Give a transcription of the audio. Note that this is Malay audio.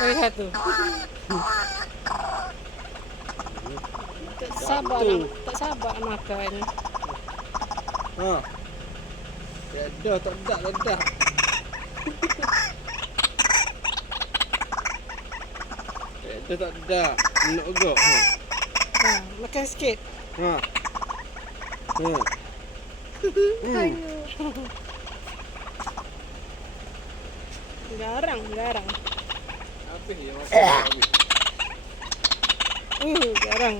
Lihat tuh. Tak sabar, tak sabar makannya. Tak dah. Tak dah. Nak agak. Makan sikit. Garang. Apa yang masuk? Garang.